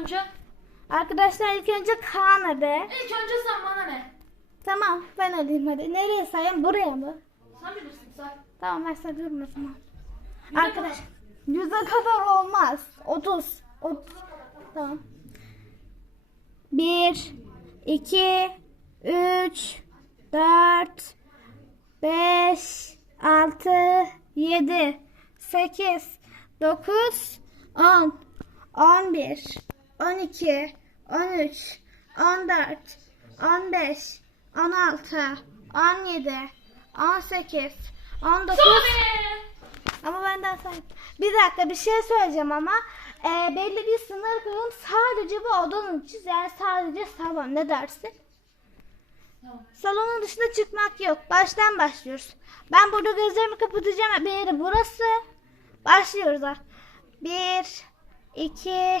önce? Arkadaşlar ilk önce Kaan ebe. İlk önce sen bana ne? Tamam ben alayım hadi. Nereye sayayım? Buraya mı? Sen bilirsin sen. Tamam ben sayıyorum o zaman. Yüze Arkadaş. Yüze kadar olmaz. 30. 30. Tamam. 1 2 3 4 5 6 7 8 9 10 11 12 13 14 15 16 17 18 19 Sobe! ama benden say. Bir dakika bir şey söyleyeceğim ama e, belli bir sınır koyun sadece bu odanın için yani sadece salon ne dersin? Tamam. Salonun dışına çıkmak yok. Baştan başlıyoruz. Ben burada gözlerimi kapatacağım. Bir yeri burası. Başlıyoruz. ha. 1 2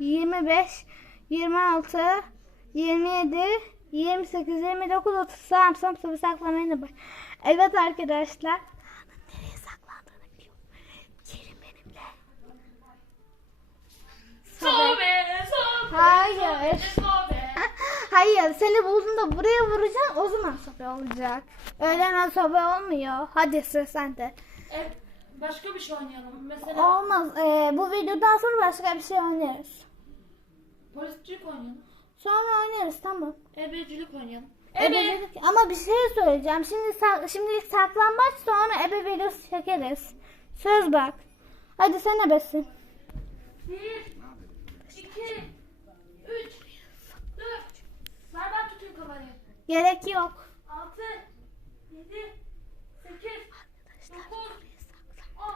25 26 27 28 29 30 Tamam son soru saklamayın da bak. Evet arkadaşlar. Nereye saklandığını biliyorum. Gelin benimle. Sobe! Sobe! Hayır. Sobe! Hayır seni bulduğumda buraya vuracağım o zaman sobe olacak. Öyle hemen sobe olmuyor. Hadi sıra sende. E, başka bir şey oynayalım. Mesela Olmaz. Ee, bu videodan sonra başka bir şey oynarız. Poliscilik oynayalım. Sonra oynarız tamam. Ebecilik oynayalım. Ebecilik. Ama bir şey söyleyeceğim. Şimdi sa- şimdilik saklambaç sonra ebe virüs çekeriz. Söz bak. Hadi sen ebesin. Bir, iki, üç, dört. Ver ben tutayım kamerayı. Gerek yok. Altı, yedi, sekiz, dokuz, on,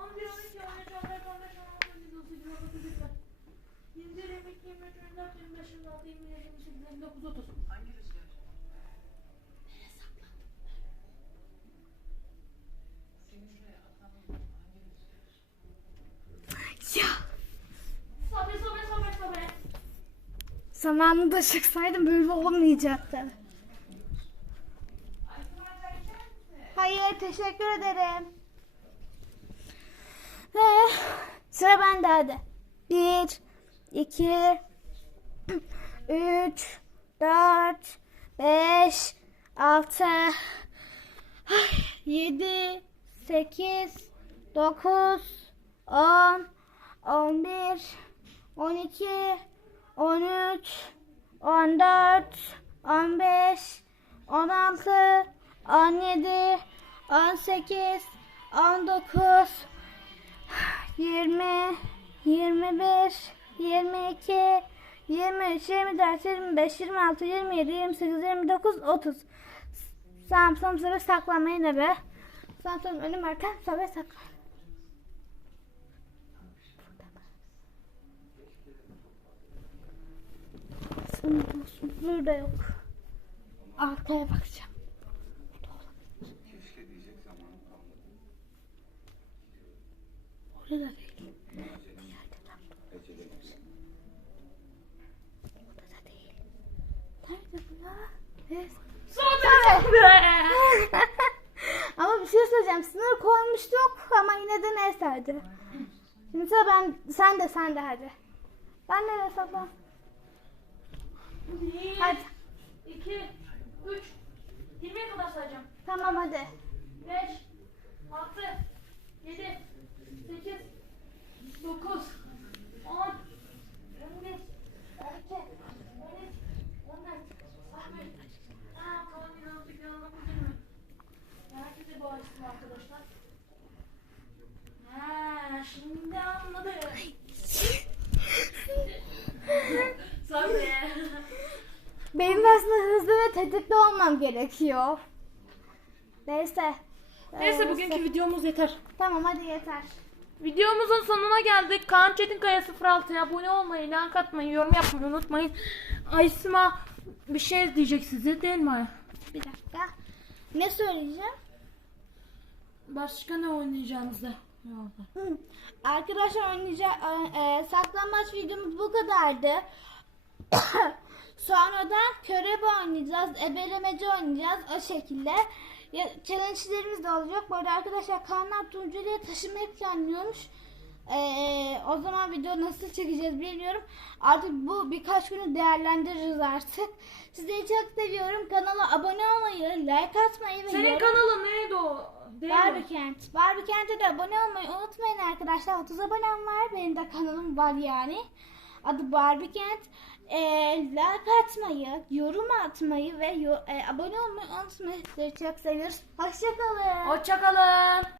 on bir, on iki, on üç, on dört, on beş, on altı, on yedi, on sekiz, on dokuz, yirmi. Yirmi bir, yirmi iki, yirmi üç, yirmi dört, yirmi beş, yirmi altı, yirmi yedi, yirmi sekiz, yirmi dokuz, otuz. Hangi rüzgar? Nereye saklandın? Ya. Sobe, sobe, sobe, sobe. Zamanında çıksaydım böyle olmayacaktı. Hayır teşekkür ederim. Ee, sıra bende hadi. Bir, iki, üç, dört, beş, altı, yedi, sekiz, dokuz, on, on bir, on iki, on üç, on dört, on beş, on altı, on yedi, on sekiz, on dokuz, yirmi, yirmi bir, yirmi iki, yirmi üç, yirmi dört, yirmi beş, yirmi altı, yirmi yedi, yirmi sekiz, yirmi dokuz, otuz. Samsun sıra saklamayın ne be. Samsun önüm arka sıra sakla. Sanırım olsun. Burada yok. Arkaya bakacağım. Orada da değil. Bir yerde tam da olabilir. Burada da değil. Nerede bu ya? Evet. Sobe, sobe. ama bir şey söyleyeceğim. Sınır koymuştuk ama yine de neyse hadi. Şimdi ben, sen de sen de hadi. Ben nereye saklan? Bir, Hadi. iki, üç. Yirmiye kadar sayacağım. Tamam hadi. 5 6 7 8 9 10 11 12 13 14 15 Aa, kalan yine altı kalan dokuz yirmi. Herkese bu açtım arkadaşlar. Ha, şimdi anladım. Sabri. Benim aslında hızlı ve tetikte olmam gerekiyor. Neyse. Neyse Ee, bugünkü videomuz yeter. Tamam hadi yeter. Videomuzun sonuna geldik. Kaan Çetinkaya 06'ya abone olmayı, like atmayı, yorum yapmayı unutmayın. Aysima bir şey diyecek size değil mi? Bir dakika. Ne söyleyeceğim? Başka ne. Hı. Arkadaşlar oynayacak e, saklanmaç videomuz bu kadardı. Sonradan körebe oynayacağız, ebelemeci oynayacağız o şekilde. Ya, challenge'lerimiz de olacak. Bu arada arkadaşlar Kaan Tunceli'ye taşımayı planlıyormuş. Ee, o zaman video nasıl çekeceğiz bilmiyorum. Artık bu birkaç günü değerlendiririz artık. Sizleri çok seviyorum. Kanala abone olmayı, like atmayı ve Senin yorum- kanalın neydi o? Değil mi? Barbekent. Barbekent'e de abone olmayı unutmayın arkadaşlar. 30 abonem var. Benim de kanalım var yani. Adı Barbekent. Ee, like atmayı, yorum atmayı ve yo- e, abone olmayı unutmayın. Çok seviyoruz. Hoşçakalın. Hoşçakalın.